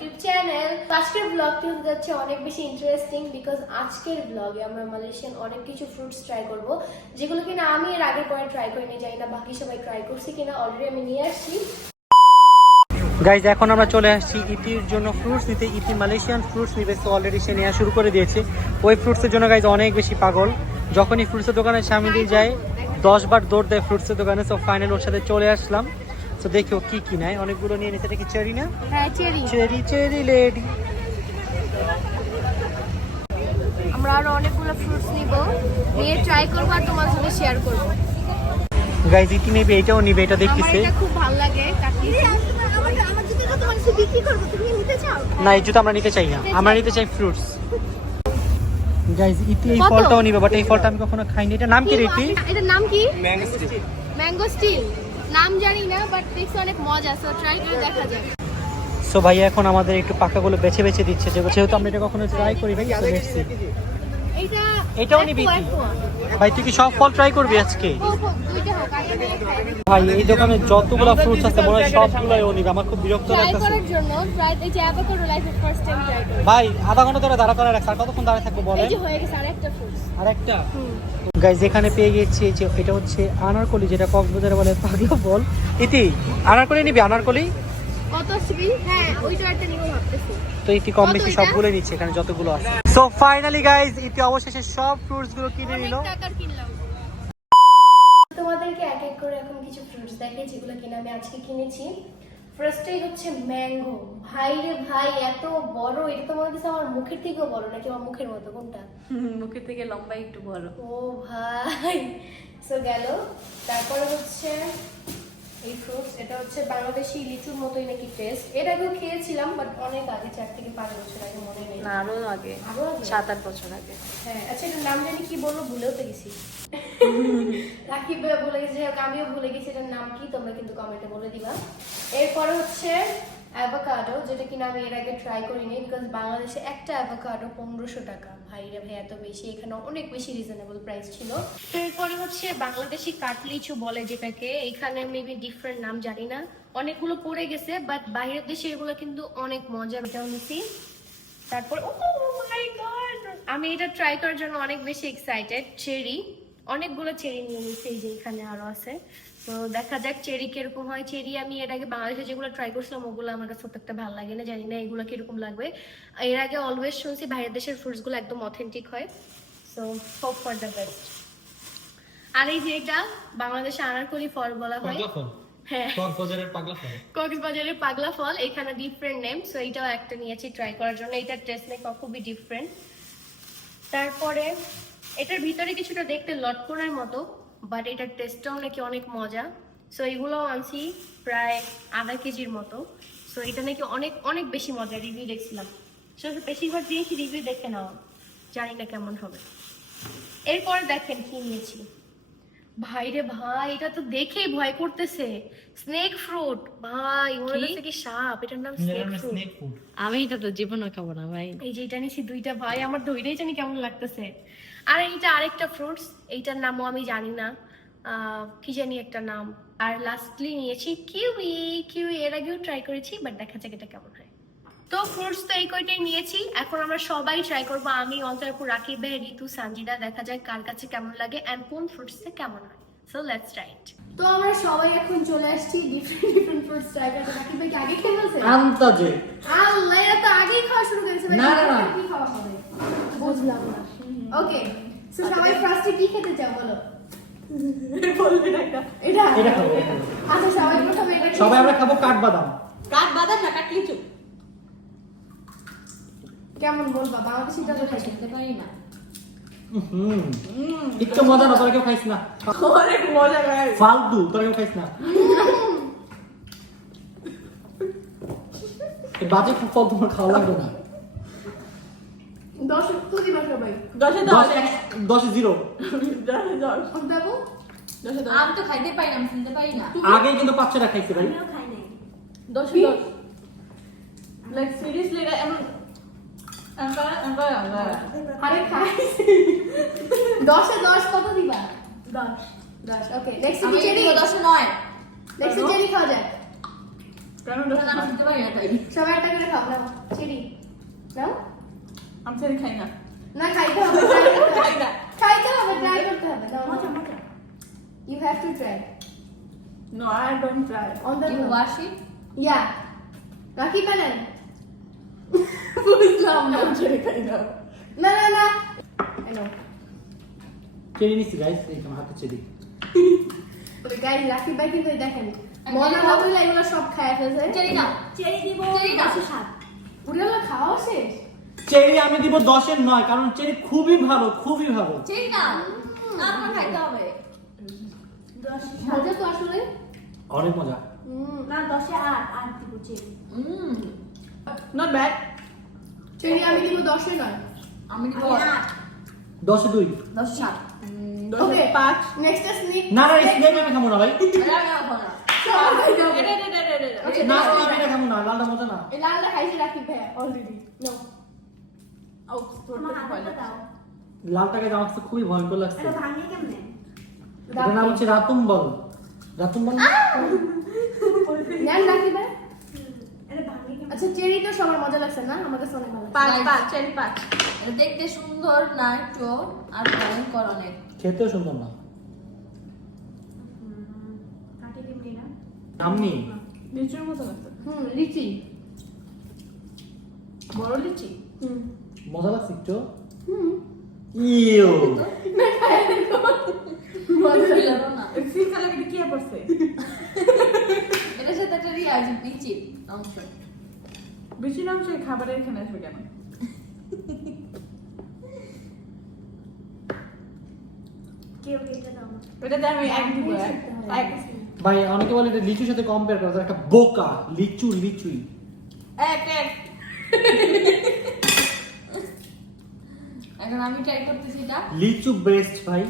YouTube channel আজকের ব্লগটি হতে যাচ্ছে অনেক বেশি ইন্টারেস্টিং বিকজ আজকের ব্লগে আমরা মালয়েশিয়ান অনেক কিছু ফ্রুটস ট্রাই করব, যেগুলো কিনা আমি এর আগের পরে ট্রাই করিনি যাই না বাকি সবাই ট্রাই করছি কিনা অলরেডি আমি নিয়ে আসছি। গাইজ এখন আমরা চলে আসছি ইতির জন্য ফ্রুটস নিতে। ইতি মালয়েশিয়ান ফ্রুটস নিবে তো অলরেডি সে নেওয়া শুরু করে দিয়েছে। ওই ফ্রুটসের জন্য গাইজ অনেক বেশি পাগল। যখনই ফ্রুটসের দোকানে সামনে দিয়ে যায়, দশ বার দৌড় দেয় ফ্রুটসের দোকানে সো ফাইনাল ওর সাথে চলে আসলাম। তো দেখি কি কি নেয় অনেকগুলো নিয়ে এটা কি চেরি না? হ্যাঁ চেরি। Cherry cherry lady. আমরা আরও অনেকগুলো ফ্রুটস নিব। নিয়ে ট্রাই করব আর তোমার সাথে শেয়ার করব। গাইজ ইতি নেবে? এটাও নিবে এটা আমার দেখতেছে। এটা খুব ভালো লাগে না এই জুতো আমরা নিতে চাই না। আমরা নিতে চাই ফ্রুটস গাইজ ইতি এই ফলটাও নিবে বাট এই ফলটা আমি কখনো খাইনি। এটা নাম কি রে ইতি এটার নাম কি? ম্যাঙ্গো স্টিল নাম জানি না বাট দেখছি অনেক মজা সো ট্রাই করে দেখা সো ভাইয়া, এখন আমাদের একটু পাকাগুলো বেছে বেছে দিচ্ছে, যেহেতু আমরা এটা কখনো ট্রাই করি ভাই এটাও নিবি ভাই তুই কি সব ফল ট্রাই করবি আজকে। ভাই এই দোকানে যতগুলো ফ্রুটস আছে মনে হয় সবগুলোই ও নিবে। আমার খুব বিরক্ত লাগতেছে। ভাই আধা ঘণ্টা ধরে দাঁড়া করে রাখছে। আর কতক্ষণ দাঁড়িয়ে থাকব বলে আরেকটা গাইজ এখানে পেয়ে গেছি যে এটা হচ্ছে আনারকলি যেটা কক্সবাজারে বলে পাগলা ফল ইতি আনারকলি নিবি আনারকলি? কত হ্যাঁ ওইটা একটা নিব ভাবতেছি। তো ইতি কম কত বেশি সবগুলোই নিচ্ছে এখানে যতগুলো আছে। সো ফাইনালি গাইজ ইতি অবশেষে সব ফ্রুটসগুলো কিনে অনেক নিল। টাকার তোমাদেরকে এক এক করে এখন কিছু ফ্রুটস দেখে যেগুলো কিনা আমি আজকে কিনেছি। ফার্স্টেই হচ্ছে ম্যাঙ্গো ভাই রে ভাই এত বড় এটা তো মনে হচ্ছে আমার মুখের থেকেও বড় নাকি আমার মুখের মতো? কোনটা? মুখের থেকে লম্বা একটু বড়। ও ভাই। সো গেল। তারপরে হচ্ছে এই ফ্রুটস এটা হচ্ছে বাংলাদেশি লিচুর মতোই নাকি টেস্ট এর আগেও খেয়েছিলাম বাট অনেক আগে চার থেকে পাঁচ বছর আগে মনে নেই। না আরও আগে। আরও? সাত আট বছর আগে। হ্যাঁ আচ্ছা এটার নাম জানি কি বলব ভুলেও তো গেছি। রাকিব ভুলে গেছি গেছে আমিও ভুলে গেছি এটার নাম কি তোমরা কিন্তু কমেন্টে বলে দিবা। এরপরে হচ্ছে অ্যাভোকাডো, যেটা কিনা আমি এর আগে ট্রাই করিনি বিকজ বাংলাদেশে একটা অ্যাভোকাডো পনেরোশো টাকা। ভাই রে ভাই, এত বেশি, এখানে অনেক বেশি রিজনেবল প্রাইস ছিল। এরপরে হচ্ছে বাংলাদেশি কাটলিচু বলে যেটাকে, এখানে মেবি ডিফারেন্ট নাম জানি না। অনেকগুলো পড়ে গেছে বাট বাইরের দেশে এগুলো কিন্তু অনেক মজার। এটাও নিছি তারপর ও মাই গড আমি এটা ট্রাই করার জন্য অনেক বেশি এক্সাইটেড চেরি অনেকগুলো চেরি নিয়ে নিচ্ছি এই যে এখানে আরও আছে। তো দেখা যাক চেরি কীরকম হয়। চেরি আমি এর আগে বাংলাদেশে যেগুলো ট্রাই করছিলাম ওগুলো আমার কাছে খুব একটা ভালো লাগে না জানি না এগুলো কীরকম লাগবে। এর আগে অলওয়েজ শুনছি বাইরের দেশের ফ্রুটসগুলো একদম অথেন্টিক হয়। So hope for the best আর এই যে এটা বাংলাদেশে আনারকলি ফল বলা হয়। হ্যাঁ। কক্সবাজারের পাগলা ফল? এখানে ডিফারেন্ট নেম সো এইটাও একটা নিয়েছি ট্রাই করার জন্য। এটার টেস্ট নাকি খুবই ডিফারেন্ট তারপরে এটার ভিতরে কিছুটা দেখতে লটকনের মতো। বাট এটার টেস্টটাও নাকি অনেক মজা। সো এগুলোও আনছি প্রায় আধা কেজির মতো। সো এটা নাকি অনেক অনেক বেশি মজা রিভিউ দেখছিলাম। সো বেশিরভাগ জিনিস রিভিউ দেখে নাও। জানি না কেমন হবে। এরপরে দেখেন কি নিয়েছি। ভাই রে ভাই এটা তো দেখেই ভয় করতেছে। স্নেক ফ্রুট ভাই মনে কি? হচ্ছে কি সাপ। এটার নাম স্নেক ফ্রুট আমি এটা তো জীবনে খাব না ভাই। এই যে এটা নিয়েছি দুইটা ভাই। আমার ধৈর্যই জানি কেমন লাগতেছে। আর এইটা আরেকটা ফ্রুটস এইটার নামও আমি জানি না। কি জানি একটা নাম। আর লাস্টলি নিয়েছি কিউই কিউই এর আগেও ট্রাই করেছি বাট দেখা যাক এটা কেমন হয়। তো ফ্রুটস তো এই কয়টাই নিয়েছি। এখন আমরা সবাই ট্রাই করব। আমি অন্তরপুর রাকিব ভাই ঋতু সানজিদা দেখা যাক কার কাছে কেমন লাগে অ্যান্ড কোন ফ্রুটসটা কেমন হয়। সো লেটস ট্রাই ইট তো আমরা সবাই এখন চলে আসছি ডিফারেন্ট ডিফারেন্ট ফ্রুটস ট্রাই করতে। রাকিব ভাই কি আগে খেয়ে ফেলছে? আন্তাজে আল্লাহ এরা তো আগেই খাওয়া শুরু করেছে না, না, না। কি খাওয়া হবে? বুঝলাম না। ওকে সো সবাই ফার্স্টে কি খেতে চাও বলো। এটা। এটা? এটা খাব। আচ্ছা সবাই প্রথমে এটা সবাই আমরা খাব কাঠবাদাম। কাঠ না কাঠ কেমন বলবা বাংলাদেশিটা তো খেতে পারি না। একটু মজা না তোরা কেউ খাইস না। অনেক মজা ভাই ফালতু তোরা কেউ খাইস না। বাজে ফল তোমার খাওয়া লাগবে না। দশ তো দিবা সবাই দশে দশ। দশ দশে জিরো। দশে দশ। দেবো? দশে দশ। আমি তো খাইতে পারি না শুনতে পারি না। আগে কিন্তু পাঁচশোটা খাইছে ভাই। দশে দশ। লাইক সিরিয়াসলি এমন আরে খাইছি দশে দশ কত দিবা? দশ। দশ ওকে নেক্সট চেরি দশে নয়। নেক্সট চেরি খাওয়া যাক। কেন কারণ আমি শুনতে পারি না তাই। সবাই একটা করে খাও নাও চিড়ি নাও। আমি ছেড়ে খাই না না খাইতে হবে খাই না খাইতে হবে ট্রাই করতে হবে now you have to try No, I don't try. On the you wash it yeah রাখি বানান বুঝলাম না ছেড়ে খাই না না না না। I know. চেরি নিচ্ছি গাইস এই আমার হাতে চেরি। ওই গাইস রাখি ভাই কিন্তু দেখেন। মনে। হবে এগুলো সব খায় ফেলছে। চেরি নাও চেরি দিব চেরি। দশে সাত পুরো খাওয়া শেষ? চেরি আমি দিব দশের নয় কারণ চেরি খুবই ভালো খুবই ভালো। চেরি তারপর খাইতে হবে। মজা তো আসলে? অনেক মজা। না দশে আট আট দিব চেরি। হুম। Not bad. চেরি আমি দিব দশে নয়। আমি দিব দশে দুই। দশ সাত। ওকে পাঁচ। নেক্সট স্নিক না না স্নেক আমি খাব না ভাই। আমি খাব না। না আমি খাব না লালটা মজা না। লালটা খাইছে রাখি ভাই অলরেডি নো Oh, তোর আমার তো ভয় হাতটা লাগছে। দাও লালটাকে আমার কাছে খুবই ভয়ঙ্কর লাগছে। এটা নাম হচ্ছে রাতুম বল। রাতুম বল আচ্ছা চেরি তো সবার মজা লাগছে না? আমার কাছে অনেক ভালো পাঁচ, পাঁচ, চেরি পাঁচ। এটা দেখতে সুন্দর না একটু আর ভয়ঙ্কর অনেক খেতেও সুন্দর না। হুম, কাটি কেমনে না আমি লিচুর মতো লাগছে। হুম লিচি। বড় লিচি। হুম মজা লাগছে একটু হুম ইউ মজা লাগছে। ছিল না এই ফিল কালার এটা কি পড়ছে? এটার সাথে একটা রিয়া আছে পিচি অংশ নাম সে খাবারের এখানে আসবে কেন? এটা না। ভাই অনেকে বলে এটা লিচুর সাথে কম্পেয়ার করা একটা বোকা লিচু লিচুই এক, এক। এখন আমি ট্রাই করতেছি এটা। লিচু বেস্ট ভাই।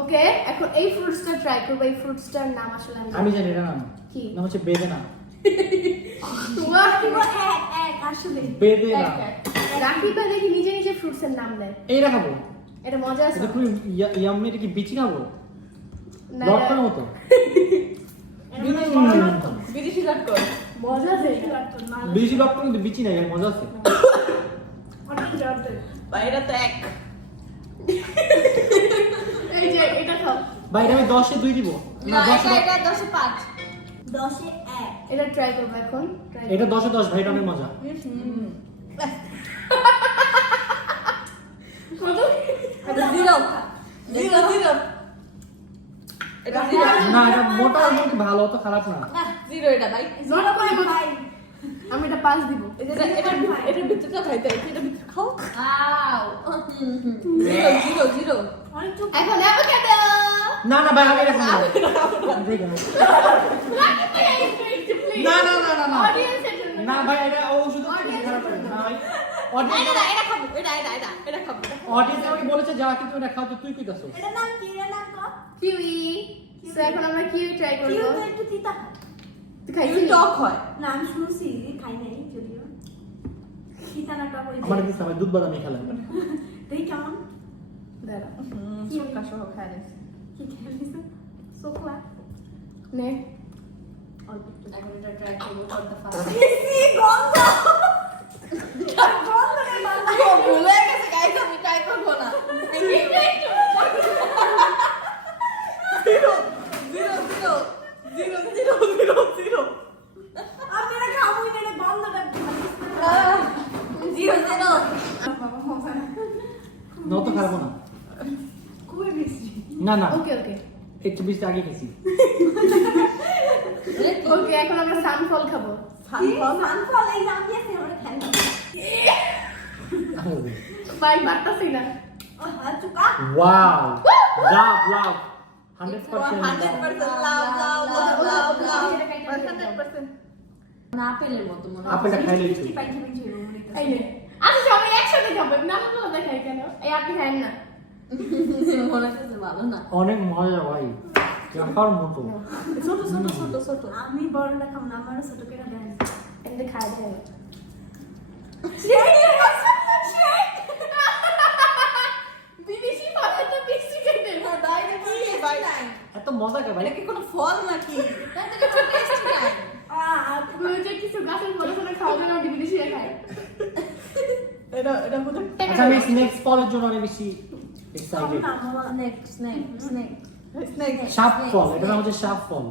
ওকে এখন এই ফ্রুটসটা ট্রাই করব। এই ফ্রুটসটার নাম আসলে আমি আমি জানি এটা নাম। কি? নাম হচ্ছে বেদেনা বাহ, দিব এক এক আসলে। বেদেনা। রাখি নিজে নিজে ফ্রুটস এর নাম দেয়। এইটা খাব এটা মজা আছে। এটা খুবই ইয়াম্মি এটা কি বিচি খাব? না, মতো। বিদেশি লটকন। মজা আছে। বিচি লটকার কিন্তু বিচি নাই মজা আছে। অনেক জর্দে বা এটা তো এক। এই যে এটা খাও। ভাই আমি দশে দুই দিব। না না দশে এটা এটা দশে পাঁচ। দশে এক। এটা ট্রাই করব এখন। এটা দশে দশ ভাই এটা অনেক মজা। জিরো। না এটা মোটামুটি ভালো তো খারাপ না, জিরো এটা ভাই। আমি এটা পাঁচ দিব। এটা এটা এটা ভিতরে তো খাইতে এটা ভিতরে খাও। জিরো জিরো জিরো এখন অ্যাভোকাডো না না ভাই আমি এটা খাব না। না না না না। না ভাই এটা ও শুধু খারাপ না ভাই। অডিয়েন্স এটা এটা খাব এটা এটা এটা এটা খাব। অডিয়েন্স আমাকে বলেছে যা কিন্তু এটা খাও তো তুই কইতাছ এটা নাম কি? এর নাম কো? কিউই সো এখন আমরা কিউই ট্রাই কিউ করব একটু তিতা। তুই এটা টক হয়। না আমি শুনছি খাই নাই যদিও। তিতা না টক হইছে আমার দিছে ভাই দুধ বাদামি খেলাম দেখি কেমন। দাঁড়া। সুক্কা সহ খায় নিছে? কি খেলিস সোকলা নে এখন এটা ট্রাই করব ফর দ্য ফার্স্ট বেশি গন্ধ! গন্ধ রে বাবা ভুলে গেছে গাইস আমি ট্রাই করব না zero zero zero zero zero zero zero আপনারা খাবই না রে গন্ধটা জিরো জিরো বাবা মজা না ন তো খারাপ না খুবই বেশি না না। ওকে ওকে একটু বেশি আগে গেছি ওকে এখন আমরা সানফল খাব। সানফল সানফল এই নাম দিয়েছে আমরা খেলি ভাই বাটতাছি না। হ্যাঁ চুকা। Wow love love 100% love love love love love hundred percent না আপেলের মতো মনে আপেলটা খাইলে একটু কি পাই খাবেন ছিল এই নে সবাই একসাথে খাব না না দেখাই কেন? এই আপনি খান না হচ্ছে ভালো না। অনেক মজা ভাই। দেখার মতো। ছোট ছোট ছোট ছোট। আমি না ছোট দেন। এটা খাই মজা কি ফল নাকি? কিছু এটা এটা আচ্ছা, আমি বেশি এক্সাইটেড স্নেক স্নেক স্নেক সাপ ফল এটা নাম হচ্ছে সাপ ফল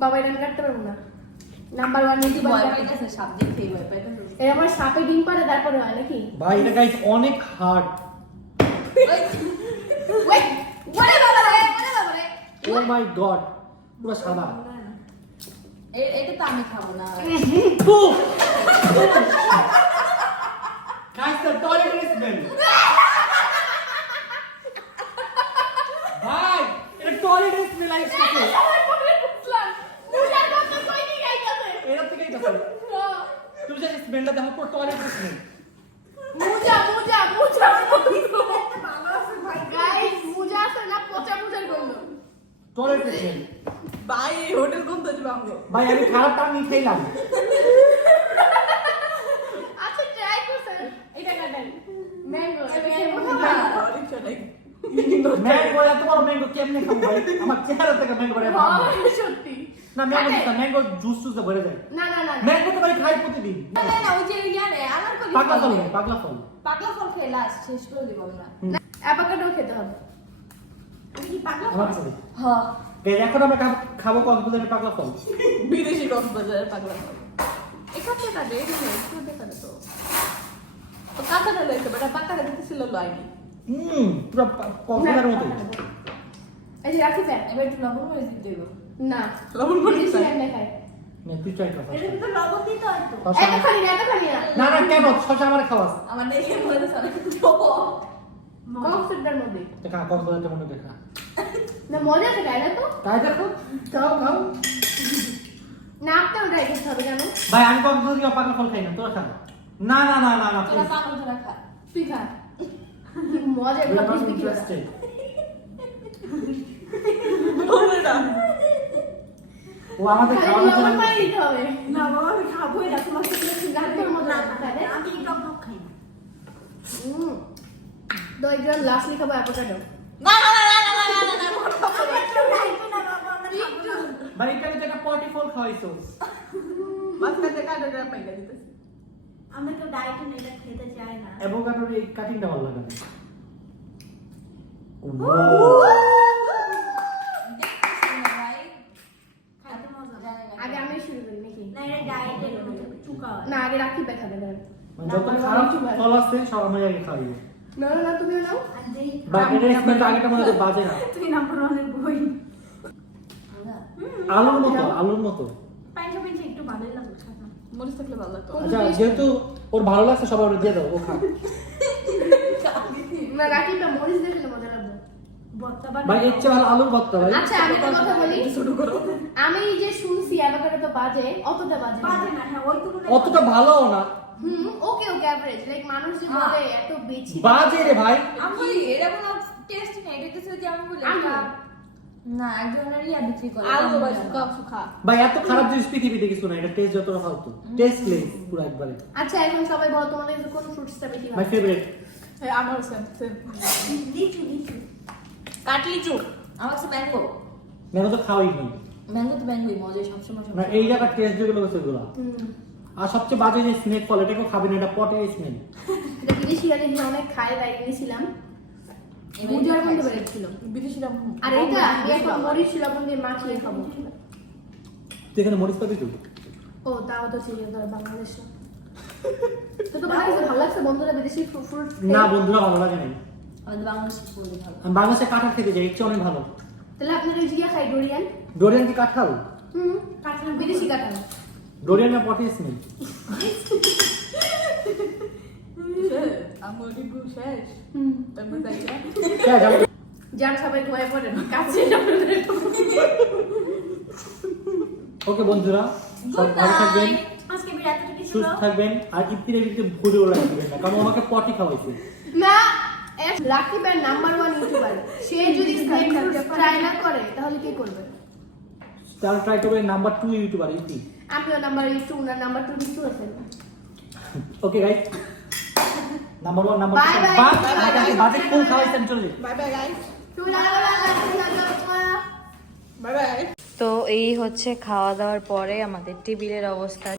বাবা এটা কাটতে পারব না। নাম্বার ওয়ান ভয় ইউটিউবার পাইতেছে সাপ দেখতেই ভয় পাইতেছে। এর আমার সাপে ডিম পারে তারপরে হয় নাকি? ভাই এটা গাইস অনেক হার্ড ওয়েট ওরে বাবা রে ওরে বাবা রে ও মাই গড পুরো সাদা। এটা তো আমি খাব না। গাইস দ্য টয়লেট স্মেল ভাই টয়লেট স্মেল আইছে এর থেকেই দেখো তুমি যে স্মেলটা দেখো পুরো টয়লেট স্মেল মুজা মুজা মুজা গাইস মুজা আছে না পচা মুজার গন্ধ? টয়লেট স্মেল ভাই হোটেল কোন তো যাব ভাই আমি খারাপ টান নিয়ে খেলাম। আচ্ছা ট্রাই করছেন এটা কাটেন ম্যাঙ্গো ম্যাঙ্গো এত বড় ম্যাঙ্গো কেমনে খাব ভাই? আমার চেহারা থেকে ম্যাঙ্গো বের সত্যি। না ম্যাঙ্গো দিতা ম্যাঙ্গো জুস জুস ভরে যায়। না না না না। ম্যাঙ্গো তো ভাই খাই প্রতিদিন। না, না, না, ওই যে রে, আমার পাগলা ফল। পাগলা ফল। পাগলা ফল খেয়ে শেষ করে দিব আমরা। অ্যাভোকাডো খেতে হবে। আমি কি পাগলা হ্যাঁ। এখন আমরা খাব কক্সবাজারের পাগলা ফল। বিদেশি কক্সবাজারের পাগলা ফল। এখানে কাটে এখানে এখানে কাটে তো। তো কাঁচাটা লইছে বাট পাকাটা দিতেছিল লয়নি হুম পুরো কক্সবাজারের মতো। এই যে রাখি প্যান এবার একটু লবণ মরিচ দিতে হইব। না। লবণ বেশি চাই। রান্না খাই। নে, তুই ট্রাই কর এটা কিন্তু লবণ দিতে হয় তো। এত খালি না এত খালি না। না না কেন? শশা আমার খাওয়াস আমার দেখে মনে অনেক টক। কক্সের মধ্যে দেখা কক্সবাজারটা মনে দেখা। না মজা আছে তাই না তো? তাই দেখো খাও খাও। না আপনিও ট্রাই করতে হবে জানো? ভাই আমি কক্সবাজার পাগলা ফল খাই না? তোরা খা না না না না না তোরা খা। তুই খা। কি মজা এগুলো বুঝতে কি ও আমাদের খাওয়ানোর জন্য পাই দিতে হবে না বাবা আমি খাবোই না তোমার সাথে গানের মজা না আমি টক টক খাই না হুম দইজন মাঝখানে আমরা কেউ ডায়েটে এটা খেতে চাই না। অ্যাভোকাডোর এই কাটিংটা ভালো লাগে না। ও দেখতেছি না ভাই। খাইতে মজা জানি না। আগে আমি শুরু করি নাকি না এটা ডায়েটে চুকা না আগে রাখি দেখাবে না মানে যত খারাপ ফল আছে সব আমি আগে খাওয়াই না না, না তুমিও নাও। আর যেই বা আগেটা মনে বাজে না। তুই নাম্বার ওয়ানের বই। মজা। আলুর মতো আলুর মতো পাইকা পাইকা একটু ভালোই লাগবে খাতা মরিচ থাকলে ভালো লাগতো। আচ্ছা যেহেতু ওর ভালো লাগছে সবাই ওটা দিয়ে দাও ও খা না রাখিটা মরিচ দেখলে মজা লাগবে। ভাই এর চেয়ে ভালো আলুর ভর্তা ভাই। আচ্ছা আমি একটা কথা বলি। শুরু করো। আমি যে শুনছি অ্যাভোকাডো তো বাজে অতটা বাজে বাজে না হ্যাঁ ওইটুকু অতটা ভালোও না। হুম ওকে ওকে অ্যাভারেজ লাইক মানুষ যে হ্যাঁ। বলে এত বেশি বাজে রে ভাই। আমি কোনো taste নেই, এটা কিছু যে আমি বলি, না, এক ধরনের বিক্রি করে। আলু বা এটা শুকা শুকা। ভাই এত খারাপ জিনিস পৃথিবীতে কিছু না এটা টেস্ট যতটা ফালতু টেস্টলেস পুরো একবারে। আচ্ছা এখন সবাই বলো তোমাদের কোন ফ্রুটসটা বেশি মাই ফেভারিট আমার সেম সেম লিচু লিচু। কাটলি চুপ আমার কাছে ম্যাঙ্গো মেনো তো খাওয়াই নি ম্যাঙ্গো তো ম্যাঙ্গোই মজা সবসময় না এই জায়গার টেস্ট যেগুলো আর সবচেয়ে বাজে যে স্নেক ফল এটাকেও খাবে না এটা পটে স্মেল এটা অনেক খায় বাইরে গেছিলাম এবার বুঝার এটা মধ্যে খাইছি। বেড়েছিল আর এটা আমি এখন মরিচ লবণ দিয়ে মাখিয়ে খাব। তুই এখানে মরিচ পাবি তুই ও তাও তো ছিল ধর বাংলাদেশ। তো তোমার কাছে ভালো লাগছে বন্ধুরা বিদেশি ফ্রুট না বন্ধুরা ভালো লাগে নাই। আমাদের বাংলাদেশ ফুল ভালো। আমি বাংলাদেশে কাঁঠাল খেতে যাই ইচ্ছে অনেক ভালো। তাহলে আপনারা ওই জিয়া খাই ডোরিয়ান? ডোরিয়ান কি কাঁঠাল? হুম কাঁঠাল বিদেশি কাঁঠাল। ডোরিয়ান না পটে স্মেল যার সবাই ঘুমায় পড়েন কাছে ওকে বন্ধুরা সব ভালো থাকবেন সুস্থ থাকবেন আর ইফতিরে ইফতিরে ভুলেও রাখবেন না কারণ আমাকে পটি খাওয়াইছে। না lucky band number one YouTuber সে যদি ট্রাই না করে তাহলে কি করবে? তাহলে ট্রাই করবে নাম্বার টু ইউটিউবার ইফতি আমিও নাম্বার টু না নাম্বার টু কিছু আছে okay guys number one number two bye. Bye, bye, bye. বাজে ফুল খাওয়াইছেন চলে bye bye guys bye bye তো এই হচ্ছে খাওয়া দাওয়ার পরে আমাদের টেবিলের অবস্থা।